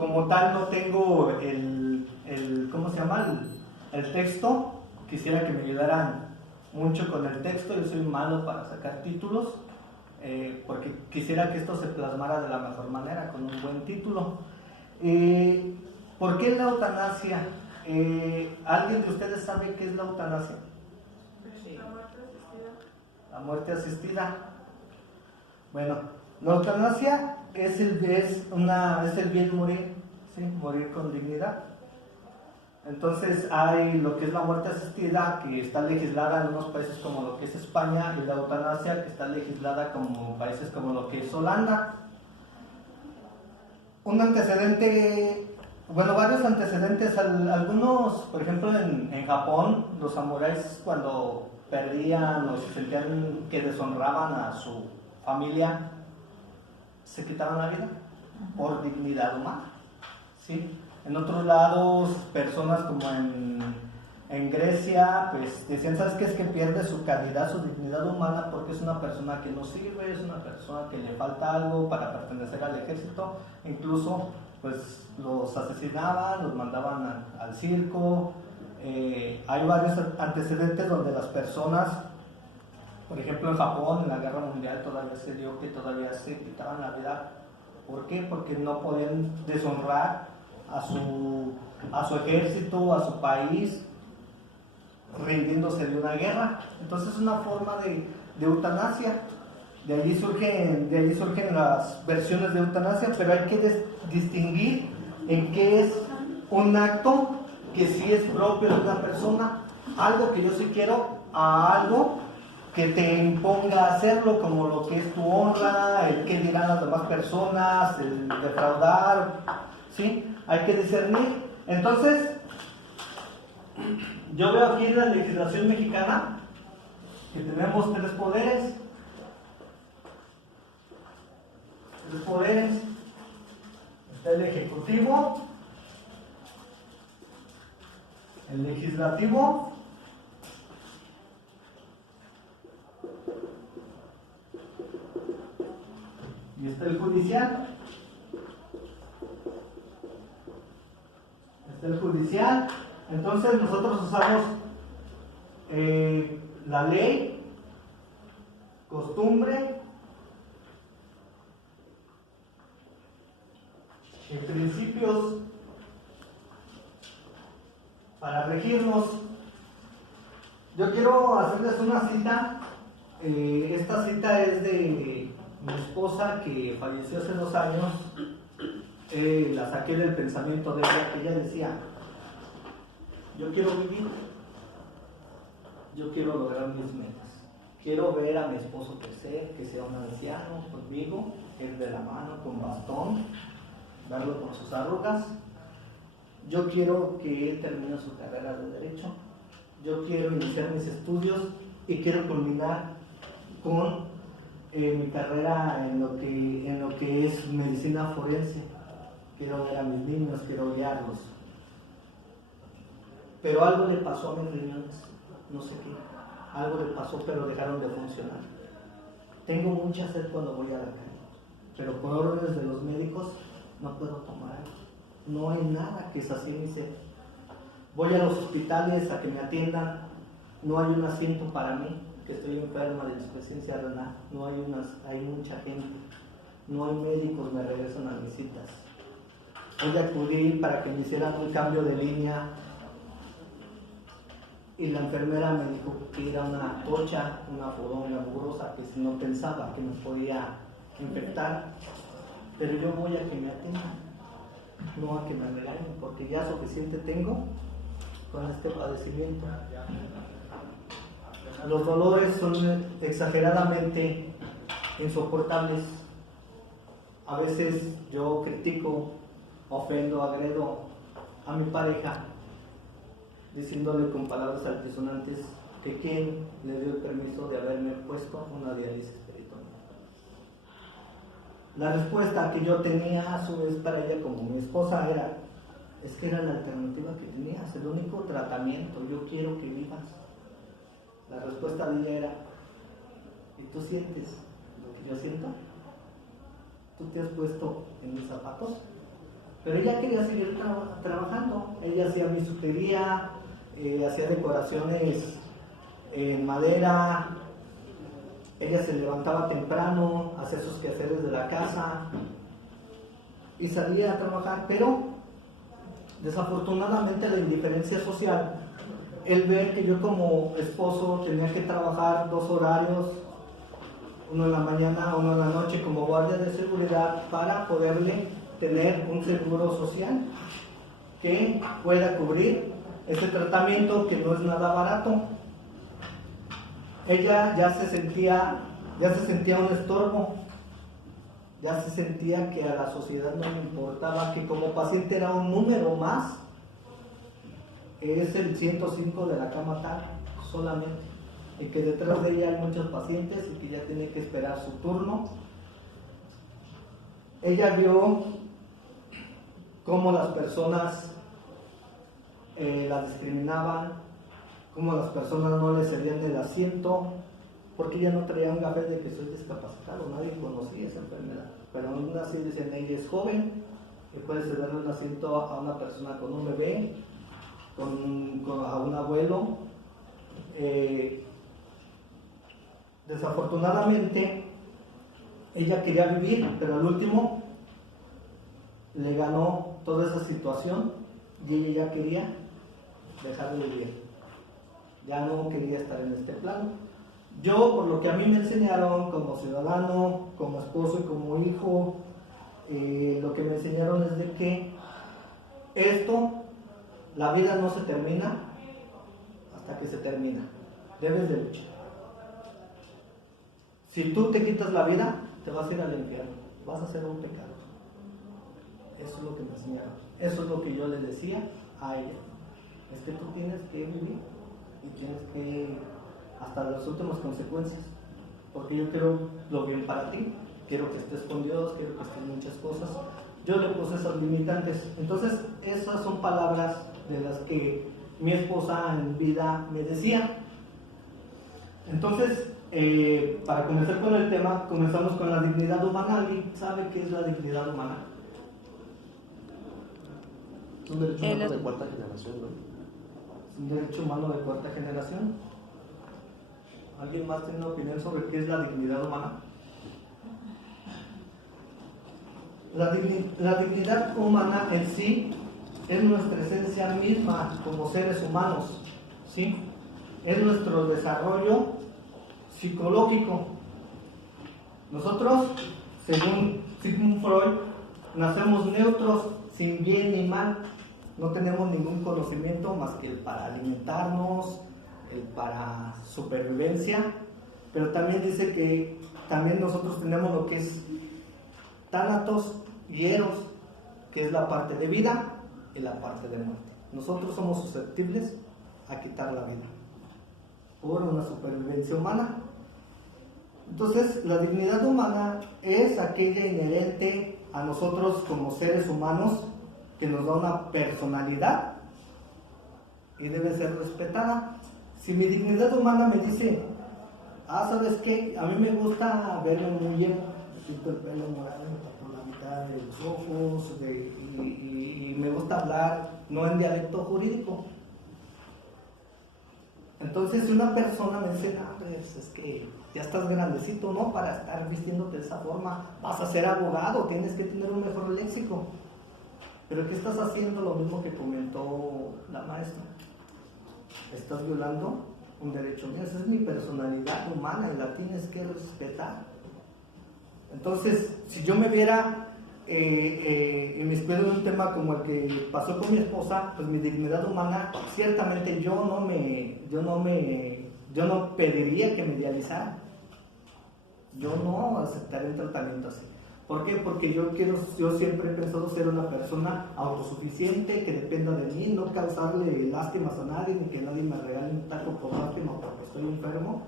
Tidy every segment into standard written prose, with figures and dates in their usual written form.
como tal no tengo ¿cómo se llama? El texto. Quisiera que me ayudaran mucho con el texto. Yo soy malo para sacar títulos, porque quisiera que esto se plasmara de la mejor manera, con un buen título. ¿Por qué la eutanasia? ¿Alguien de ustedes sabe qué es la eutanasia? Sí. La muerte asistida. Bueno, la eutanasia es el bien morir, ¿sí? Morir con dignidad. Entonces hay lo que es la muerte asistida, que está legislada en unos países como lo que es España, y la eutanasia, que está legislada como países como lo que es Holanda. Un antecedente, bueno, varios antecedentes, algunos, por ejemplo en Japón, los samuráis cuando perdían o se sentían que deshonraban a su familia, se quitaban la vida por dignidad humana, ¿sí? En otros lados, personas como en Grecia, pues decían, ¿sabes qué? Es que pierde su calidad, su dignidad humana, porque es una persona que no sirve, es una persona que le falta algo para pertenecer al ejército. Incluso, pues los asesinaban, los mandaban al circo. Hay varios antecedentes donde las personas, por ejemplo en Japón, en la Guerra Mundial, todavía se dio que todavía se quitaban la vida. ¿Por qué? Porque no podían deshonrar a su ejército, a su país, rindiéndose de una guerra. Entonces es una forma de eutanasia. De allí surgen las versiones de eutanasia, pero hay que distinguir en qué es un acto que sí es propio de una persona, algo que yo sí quiero, a algo que te imponga hacerlo, como lo que es tu honra, el que dirán las demás personas, el defraudar, ¿sí? Hay que discernir. Entonces, yo veo aquí en la legislación mexicana que tenemos tres poderes. Está el ejecutivo, el legislativo y está el judicial. Entonces nosotros usamos la ley, costumbre y principios para regirnos. Yo quiero hacerles una cita. Esta cita es de mi esposa, que falleció hace 2 años. La saqué del pensamiento de ella, que ella decía: yo quiero vivir, yo quiero lograr mis metas, quiero ver a mi esposo crecer, que sea un anciano conmigo, él de la mano, con bastón, verlo con sus arrugas. Yo quiero que él termine su carrera de Derecho, yo quiero iniciar mis estudios y quiero culminar con mi carrera en lo que es medicina forense. Quiero ver a mis niños, quiero guiarlos. Pero algo le pasó a mis riñones, no sé qué. Algo le pasó, pero dejaron de funcionar. Tengo mucha sed cuando voy a la calle, pero por órdenes de los médicos no puedo tomar agua. No hay nada que sacie mi sed. Voy a los hospitales a que me atiendan, no hay un asiento para mí, que estoy enferma de insuficiencia renal. No hay mucha gente, no hay médicos, me regresan a mis citas. Hoy acudí para que me hicieran un cambio de línea y la enfermera me dijo que era una tocha, una fodonga mugrosa, que si no pensaba que me podía infectar. Pero yo voy a que me atiendan, no a que me regañen, porque ya suficiente tengo con este padecimiento. Los dolores son exageradamente insoportables. A veces yo critico, ofendo, agredo a mi pareja, diciéndole con palabras altisonantes que quién le dio el permiso de haberme puesto una diálisis peritoneal. La respuesta que yo tenía a su vez para ella como mi esposa es que era la alternativa que tenías, el único tratamiento, yo quiero que vivas. La respuesta de ella era: ¿y tú sientes lo que yo siento? ¿Tú te has puesto en mis zapatos? pero ella quería seguir trabajando. Ella hacía bisutería, hacía decoraciones en madera, ella se levantaba temprano, hacía sus quehaceres de la casa y salía a trabajar, pero desafortunadamente la indiferencia social, el ver que yo como esposo tenía que trabajar 2 horarios, uno en la mañana, uno en la noche como guardia de seguridad para poderle tener un seguro social que pueda cubrir este tratamiento que no es nada barato. Ella ya se sentía un estorbo, ya se sentía que a la sociedad no le importaba, que como paciente era un número más, es el 105 de la cama tal solamente, y que detrás de ella hay muchos pacientes y que ya tiene que esperar su turno. Ella vio cómo las personas la discriminaban, cómo las personas no le cedían el asiento, porque ella no traía un papel de que soy discapacitado, nadie conocía esa enfermedad, pero aún así dicen, ella es joven y puede cederle un asiento a una persona con un bebé, a un abuelo. Desafortunadamente ella quería vivir, pero al último le ganó toda esa situación y ella ya quería dejar de vivir, ya no quería estar en este plano. Yo, por lo que a mí me enseñaron como ciudadano, como esposo y como hijo, lo que me enseñaron es de que la vida no se termina hasta que se termina, debes de luchar. Si tú te quitas la vida, te vas a ir al infierno, vas a hacer un pecado. Eso es lo que me enseñaron, eso es lo que yo le decía a ella, es que tú tienes que vivir y tienes que hasta las últimas consecuencias, porque yo quiero lo bien para ti, quiero que estés con Dios, quiero que estés en muchas cosas. Yo le puse esas limitantes. Entonces esas son palabras de las que mi esposa en vida me decía. Entonces, para comenzar con el tema, comenzamos con la dignidad humana. ¿Alguien sabe qué es la dignidad humana? Es un derecho humano de cuarta generación, ¿no? Es un derecho humano de cuarta generación. ¿Alguien más tiene una opinión sobre qué es la dignidad humana? La dignidad humana en sí es nuestra esencia misma como seres humanos, ¿sí? Es nuestro desarrollo psicológico. Nosotros, según Sigmund Freud, nacemos neutros, sin bien ni mal. No tenemos ningún conocimiento más que el para alimentarnos, el para supervivencia, pero también dice que también nosotros tenemos lo que es tánatos y eros, que es la parte de vida y la parte de muerte. Nosotros somos susceptibles a quitar la vida por una supervivencia humana. Entonces, la dignidad humana es aquella inherente a nosotros como seres humanos que nos da una personalidad y debe ser respetada. Si mi dignidad humana me dice, ¿sabes qué? A mí me gusta verme muy bien, me pinto el pelo morado, me tapo la mitad de los ojos, y me gusta hablar no en dialecto jurídico. Entonces, si una persona me dice, pues es que ya estás grandecito, ¿no? Para estar vistiéndote de esa forma, vas a ser abogado, tienes que tener un mejor léxico. Pero ¿qué estás haciendo? Lo mismo que comentó la maestra. Estás violando un derecho mío, esa es mi personalidad humana y la tienes que respetar. Entonces, si yo me viera inmiscuido en un tema como el que pasó con mi esposa, pues mi dignidad humana, ciertamente yo no pediría que me dializaran. Yo no aceptaría un tratamiento así. ¿Por qué? Porque yo siempre he pensado ser una persona autosuficiente, que dependa de mí, no causarle lástimas a nadie, ni que nadie me regale un taco por lástima porque estoy enfermo.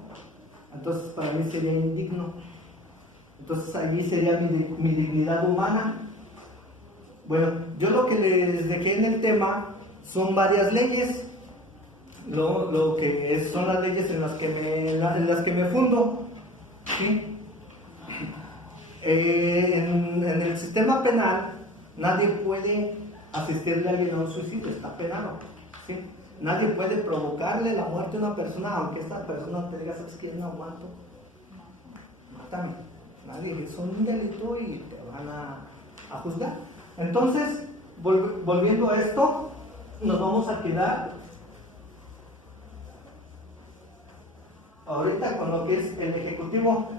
Entonces para mí sería indigno. Entonces allí sería mi dignidad humana. Bueno, yo lo que les dejé en el tema son varias leyes, lo que son las leyes en las que me fundo, ¿sí? En el sistema penal Nadie puede asistirle a alguien a un suicidio, está penado. ¿Sí? Nadie puede provocarle la muerte a una persona, aunque esta persona te diga, ¿sabes qué? No aguanto, mátame. Nadie, es un delito y te van a juzgar. Entonces, volviendo a esto, nos vamos a quedar ahorita con lo que es el Ejecutivo.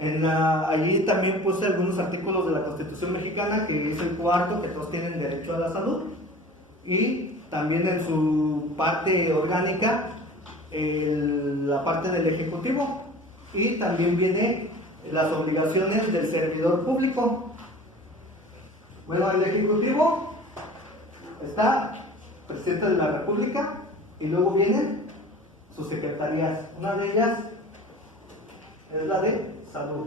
Allí también puse algunos artículos de la Constitución Mexicana, que es el cuarto, que todos tienen derecho a la salud, y también en su parte orgánica la parte del Ejecutivo, y también viene las obligaciones del servidor público. Bueno, el Ejecutivo está presidente de la República y luego vienen sus secretarías. Una de ellas es la de salud.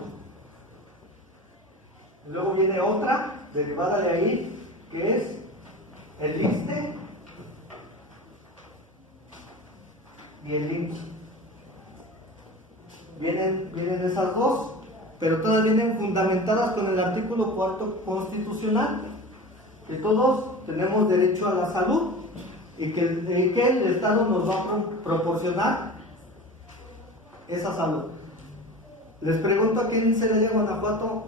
Luego viene otra derivada de ahí, que es el ISSSTE y el IMSS. Vienen esas dos, pero todas vienen fundamentadas con el artículo 4 constitucional, que todos tenemos derecho a la salud y que el Estado nos va a proporcionar esa salud. Les pregunto a quién se le llega a Guanajuato,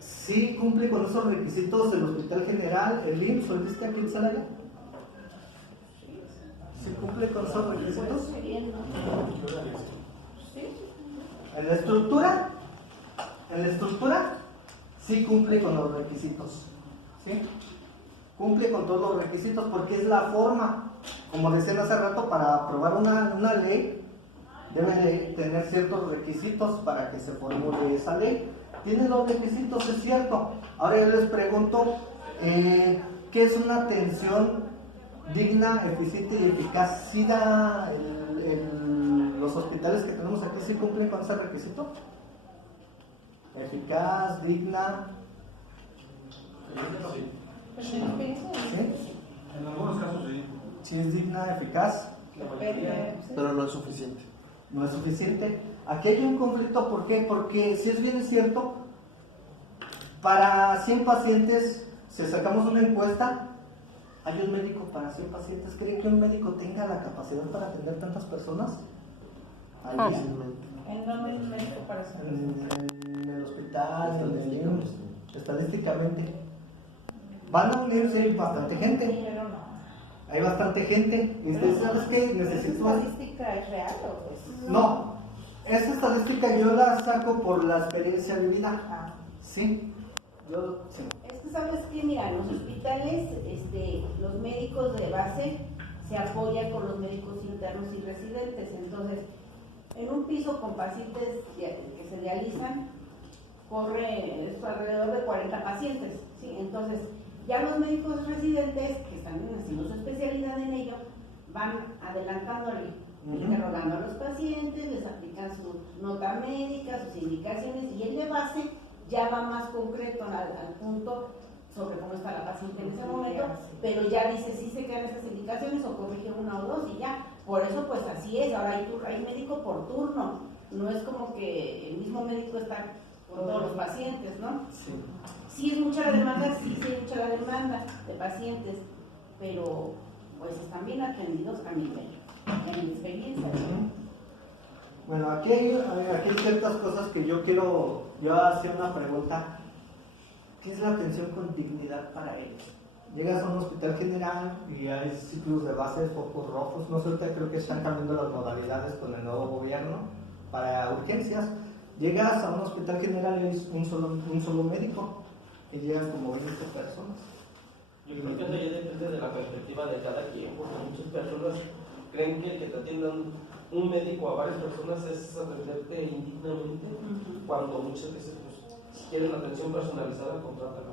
si cumple con esos requisitos el Hospital General, el IMSS o el ISSSTE, ¿a quién se le llega? ¿Si cumple con esos requisitos? En la estructura sí cumple con los requisitos, ¿sí? Cumple con todos los requisitos porque es la forma, como decían hace rato, para aprobar una ley debe de tener ciertos requisitos para que se formule esa ley. Tiene los requisitos, es cierto. Ahora yo les pregunto, ¿qué es una atención digna, eficiente y eficaz? ¿Sí da los hospitales que tenemos aquí, sí cumplen con ese requisito? Eficaz, digna. ¿Sí? En algunos casos sí. Sí es digna, eficaz. Pero no es suficiente. No es suficiente. Aquí hay un conflicto, ¿por qué? Porque si es bien cierto, para 100 pacientes, si sacamos una encuesta, hay un médico para 100 pacientes. ¿Cree que un médico tenga la capacidad para atender tantas personas? Ahí, ¿En dónde hay un médico para eso? en el hospital, estadísticamente. Van a unirse bastante gente. Pero no. Hay bastante gente. Y usted, ¿sabes qué? ¿Esa Necesito... estadística es real o es? No, esa estadística yo la saco por la experiencia vivida. Ah. Sí, yo sí. Es que sabes que, mira, en los hospitales, los médicos de base se apoyan con los médicos internos y residentes. Entonces, en un piso con pacientes que se dializan, corre alrededor de 40 pacientes, ¿sí? Entonces, ya los médicos residentes, que están haciendo su especialidad en ello, van adelantándole, interrogando a los pacientes, les aplican su nota médica, sus indicaciones, y el de base ya va más concreto al punto sobre cómo está la paciente en ese momento, pero ya dice si se quedan esas indicaciones o corrige una o dos y ya. Por eso pues así es, ahora hay médico por turno, no es como que el mismo médico está con todos los pacientes, ¿no? Sí. Sí es mucha la demanda, sí es mucha la demanda de pacientes, pero pues están bien atendidos a mi en mi experiencia. Bueno, aquí hay ciertas cosas que yo hacer una pregunta. ¿Qué es la atención con dignidad para ellos? Llegas a un hospital general y hay ciclos de base, focos rojos, no sé, ahorita creo que están cambiando las modalidades con el nuevo gobierno para urgencias. Llegas a un hospital general y es un solo médico y llegan como 20 personas. Yo creo que eso ya depende de la perspectiva de cada quien, porque muchas personas creen que el que te atiendan un médico a varias personas es atenderte indignamente, cuando muchas veces pues, si quieren atención personalizada, contratan.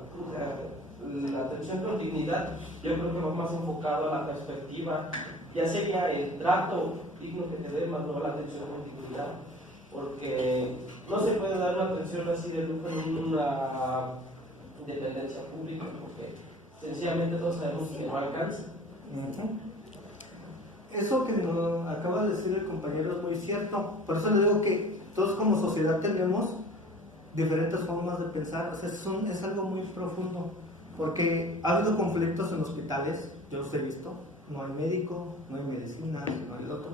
La atención con dignidad, yo creo que va más enfocado a la perspectiva, ya sería el trato digno que te dé, más no la atención con dignidad, porque no se puede dar una atención así de lujo en una dependencia pública, porque sencillamente todos sabemos que no alcanza. Eso que nos acaba de decir el compañero es muy cierto, por eso le digo que todos como sociedad tenemos diferentes formas de pensar, o sea, es algo muy profundo, porque ha habido conflictos en hospitales, yo los he visto, no hay médico, no hay medicina, no hay el otro,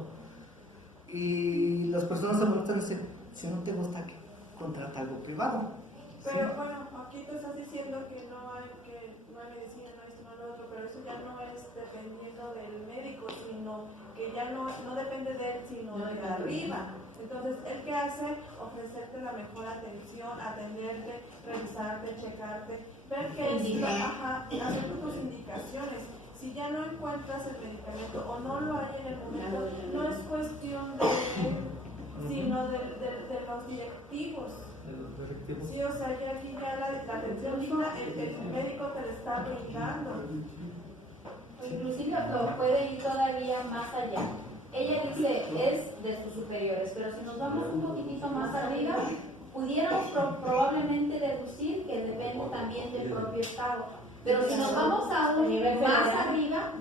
y las personas se preguntan, dicen, si no te gusta, ¿qué? Contrata algo privado. Pero ¿sí? bueno, aquí tú estás diciendo que no hay medicina, no esto, no lo otro, pero eso ya no es dependiendo del médico, sino que ya no depende de él, sino de arriba. Entonces, ¿él qué hace? Ofrecerte la mejor atención, atenderte, revisarte, checarte, ver qué es, hacer tus indicaciones. Si ya no encuentras el medicamento o no lo hay en el momento, no es cuestión de él, sino de los directivos. Sí, o sea, ya aquí ya la atención digna, el médico te la está brindando. Inclusive puede ir todavía más allá. Ella dice, es de sus superiores, pero si nos vamos un poquitito más arriba, pudiéramos probablemente deducir que depende también del propio Estado. Pero si nos vamos aún más arriba,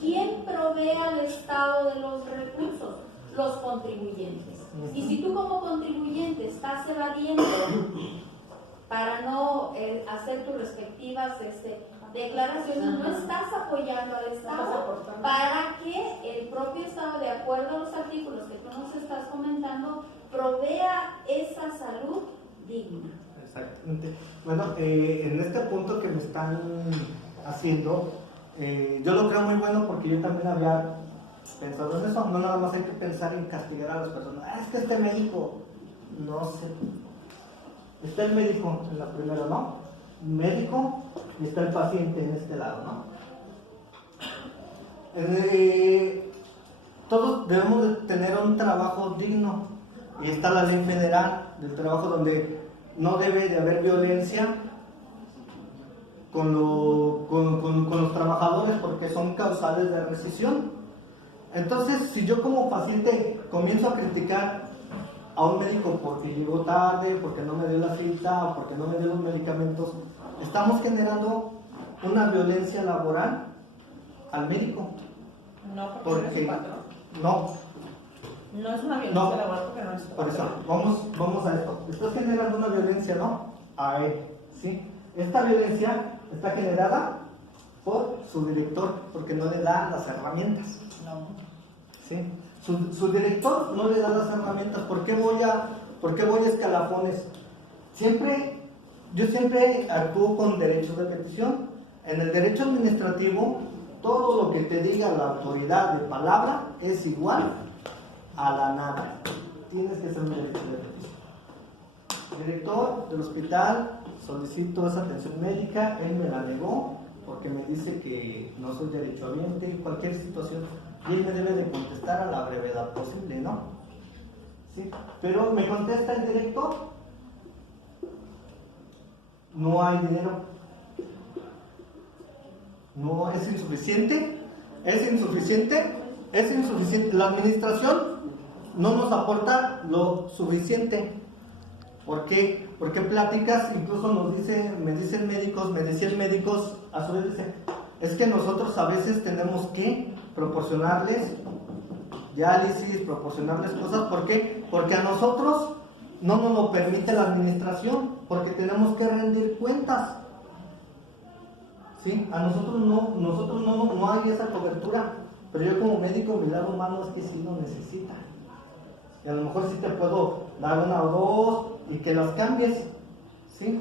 ¿quién provee al Estado de los recursos? Los contribuyentes. Y si tú como contribuyente estás evadiendo para no hacer tus respectivas declaraciones, no estás apoyando al Estado para que el propio Estado, de acuerdo a los artículos que tú nos estás comentando, provea esa salud digna. Exactamente. Bueno, en este punto que me están haciendo, yo lo creo muy bueno porque yo también había pensado en eso. No nada más hay que pensar en castigar a las personas. Es que este médico, no sé. Está el médico en la primera, ¿no? Médico y está el paciente en este lado, ¿no? Todos debemos de tener un trabajo digno y está la ley federal del trabajo donde no debe de haber violencia con los trabajadores porque son causales de rescisión. Entonces, si yo como paciente comienzo a criticar a un médico porque llegó tarde, porque no me dio la cita, porque no me dio los medicamentos, estamos generando una violencia laboral al médico. No, porque no es su patrón. No es una violencia laboral porque no es su patrón. Por eso, vamos a esto. Estás generando una violencia, ¿no? A él, ¿sí? Esta violencia está generada por su director, porque no le da las herramientas. No. ¿Sí? Su director no le da las herramientas. ¿Por qué voy a escalafones? Yo siempre actúo con derechos de petición. En el derecho administrativo, todo lo que te diga la autoridad de palabra es igual a la nada. Tienes que hacer un derecho de petición. Director del hospital, solicito esa atención médica, él me la negó porque me dice que no soy derechohabiente, cualquier situación, y él me debe de contestar a la brevedad posible, ¿no? ¿Sí? Pero me contesta el director, no hay dinero, no, es insuficiente, la administración no nos aporta lo suficiente. ¿Por qué? Porque en pláticas incluso me dicen médicos, a su vez dicen, es que nosotros a veces tenemos que proporcionarles diálisis, proporcionarles cosas. ¿Por qué? Porque a nosotros no nos lo permite la administración, porque tenemos que rendir cuentas. ¿Sí? A nosotros no hay esa cobertura, pero yo como médico, mi lado humano es que sí lo necesita. Y a lo mejor sí te puedo dar una o dos y que las cambies, ¿sí?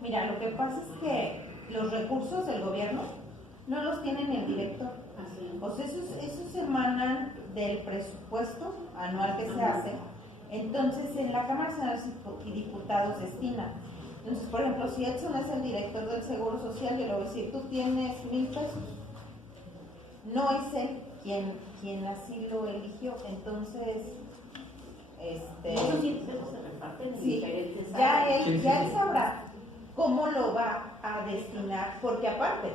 Mira, lo que pasa es que los recursos del gobierno no los tienen el director. O sea, esos emanan del presupuesto anual que se hace. Entonces, en la Cámara de Senadores y Diputados destina. Entonces, por ejemplo, si Edson es el director del Seguro Social, yo le voy a decir, tú tienes 1,000 pesos. No es él quien así lo eligió. Entonces, Esos 100 pesos se reparten en diferentes ya áreas. él sabrá cómo lo va a destinar, porque aparte,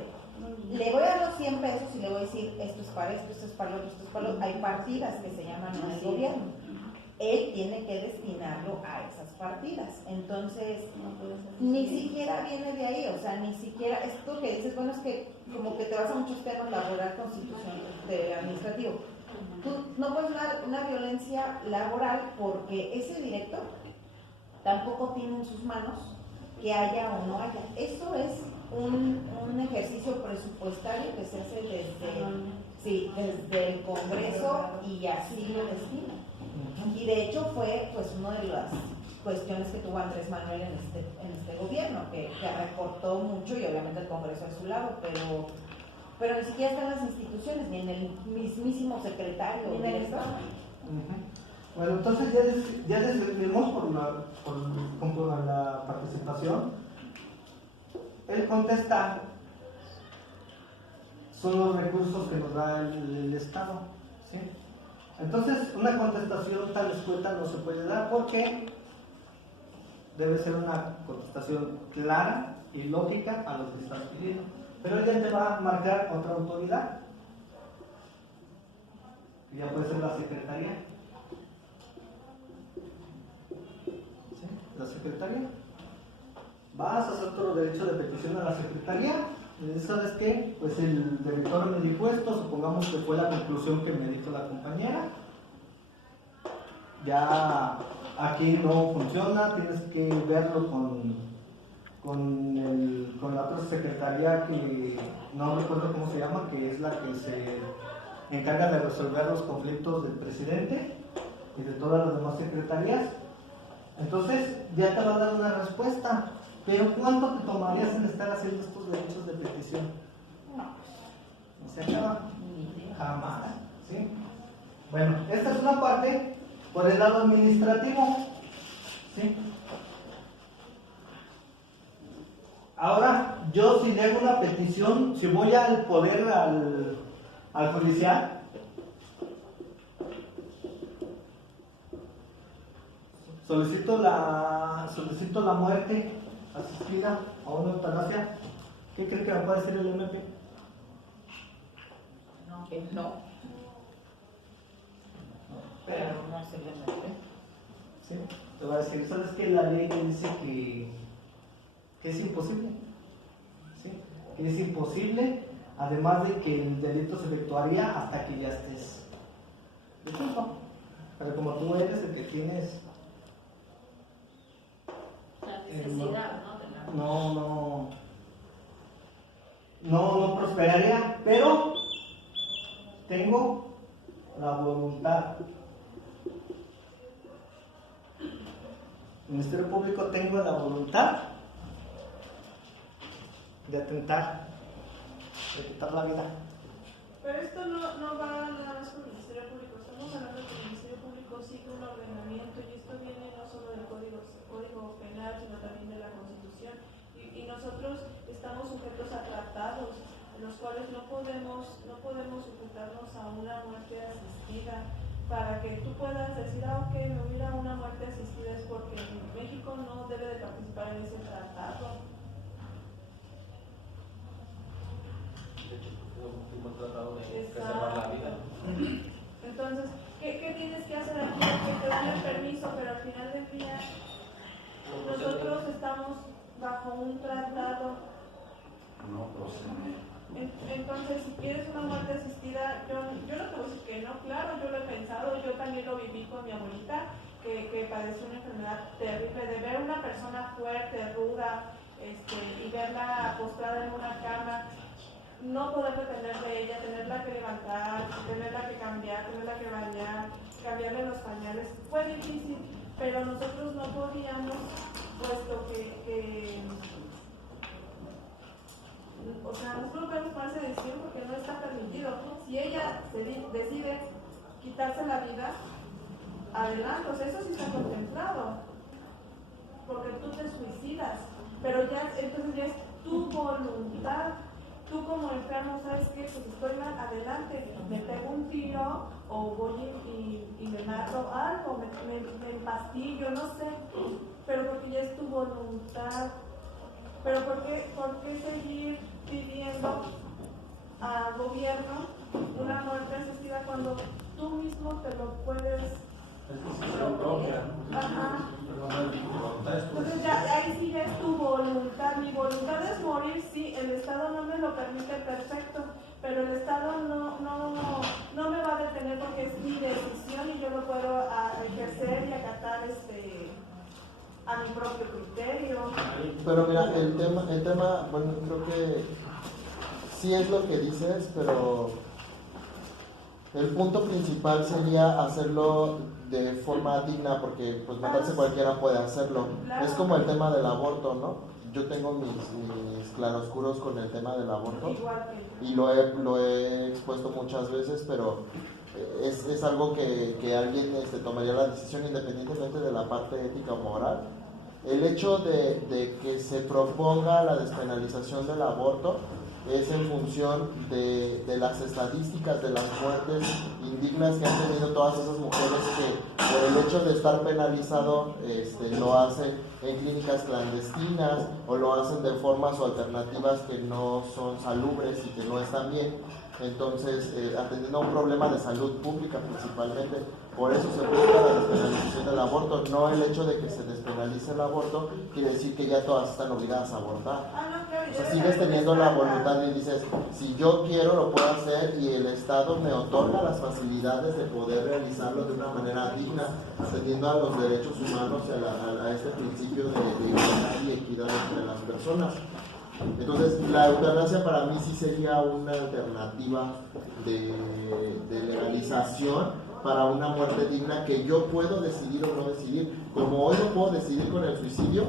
le voy a dar los 100 pesos y le voy a decir, esto es para esto, esto es para lo otro, esto es para lo otro. Hay partidas que se llaman en el gobierno. Él tiene que destinarlo a esas partidas. Entonces, ni siquiera viene de ahí, o sea, ni siquiera, esto que dices, bueno, es que como que te vas a muchos temas laboral, constitución, administrativo. Tú no puedes dar una violencia laboral porque ese director tampoco tiene en sus manos que haya o no haya. Eso es un ejercicio presupuestario que se hace desde el Congreso y así lo destina. Y de hecho fue pues una de las cuestiones que tuvo Andrés Manuel en este gobierno, que recortó mucho y obviamente el Congreso a su lado, pero ni siquiera están las instituciones, ni en el mismísimo secretario. Ni en el Estado. Bueno, entonces ya decidimos por la participación. El contestar son los recursos que nos da el Estado, ¿sí? Entonces, una contestación tan escueta no se puede dar porque debe ser una contestación clara y lógica a lo que estás pidiendo. Pero ella te va a marcar otra autoridad, que ya puede ser la secretaría. ¿Sí? La secretaría. Vas a hacer tu derecho de petición a la secretaría. ¿Sabes qué? Pues el director me dijo esto, supongamos que fue la conclusión que me dijo la compañera. Ya aquí no funciona, tienes que verlo con la otra secretaría que no recuerdo cómo se llama, que es la que se encarga de resolver los conflictos del presidente y de todas las demás secretarías. Entonces ya te va a dar una respuesta. Pero ¿cuánto te tomarías en estar haciendo estos derechos de petición? No se acaba. Jamás. ¿Sí? Bueno, esta es una parte por el lado administrativo. ¿Sí? Ahora, yo si le hago una petición, si voy al poder, al judicial, solicito la muerte asistida a una eutanasia, ¿qué cree que me puede decir el MP? No. Pero no se le mete. ¿Sí? Te va a decir, ¿sabes qué? La ley te dice que es imposible. ¿Sí? Que es imposible, además de que el delito se efectuaría hasta que ya estés defunto. Pero como tú eres el que tienes necesidad, no prosperaría, pero tengo la voluntad. El Ministerio Público tengo la voluntad de atentar, de quitar la vida. Pero esto no va nada más con el Ministerio Público, estamos hablando de que el Ministerio Público sigue un ordenamiento y esto viene no solo del Código Penal, sino también de la Constitución. Y nosotros estamos sujetos a tratados en los cuales no podemos sujetarnos a una muerte asistida. Para que tú puedas decir, ok, me voy a ir a una muerte asistida es porque México no debe de participar en ese tratado. Hemos tratado de preservar la vida. Entonces, ¿qué tienes que hacer aquí? Que te dan el permiso, pero al final del día nosotros estamos bajo un tratado. Entonces, si quieres una muerte asistida, yo no te voy a decir que no, claro, yo lo he pensado, yo también lo viví con mi abuelita, que padeció una enfermedad terrible, de ver una persona fuerte, ruda, y verla postrada en una cama, no poder depender de ella, tenerla que levantar, tenerla que cambiar, tenerla que bañar, cambiarle los pañales, fue difícil, pero nosotros no podíamos, puesto que o sea, nosotros no podemos tomar esa decisión porque no está permitido. Si ella decide quitarse la vida, adelante, o sea, eso sí está contemplado, porque tú te suicidas, pero ya, entonces ya es tu voluntad. Tú como enfermo, ¿sabes qué? Pues estoy mal, adelante, me pego un tiro o voy y me mato algo, me empastillo, no sé, pero porque ya es tu voluntad. Pero ¿por qué seguir pidiendo al gobierno una muerte asistida cuando tú mismo te lo puedes proponer? Ajá. Entonces ya, ahí sí ya es tu voluntad. Mi voluntad es morir, sí, el Estado no me lo permite, perfecto, pero el Estado no me va a detener porque es mi decisión y yo lo puedo ejercer y acatar a Pero mira, el tema, bueno, creo que sí es lo que dices, pero el punto principal sería hacerlo de forma digna, porque pues matarse cualquiera puede hacerlo. Es como el tema del aborto, ¿no? Yo tengo mis claroscuros con el tema del aborto y lo he expuesto muchas veces, pero es algo que alguien tomaría la decisión independientemente de la parte ética o moral. El hecho de que se proponga la despenalización del aborto es en función de las estadísticas de las muertes indignas que han tenido todas esas mujeres que por el hecho de estar penalizado lo hacen en clínicas clandestinas o lo hacen de formas o alternativas que no son salubres y que no están bien. Entonces, atendiendo a un problema de salud pública principalmente, por eso se busca la despenalización del aborto. No el hecho de que se despenalice el aborto quiere decir que ya todas están obligadas a abortar. O sea, sigues teniendo la voluntad y dices, si yo quiero lo puedo hacer, y el Estado me otorga las facilidades de poder realizarlo de una manera digna, atendiendo a los derechos humanos y a este principio de igualdad y equidad entre las personas. Entonces, la eutanasia para mí sí sería una alternativa de legalización para una muerte digna que yo puedo decidir o no decidir. Como hoy no puedo decidir con el suicidio,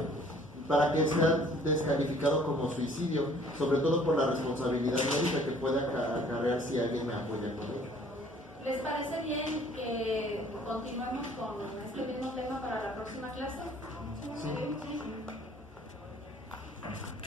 para que sea descalificado como suicidio, sobre todo por la responsabilidad médica que puede acarrear si alguien me apoya con ello. ¿Les parece bien que continuemos con este mismo tema para la próxima clase? Sí.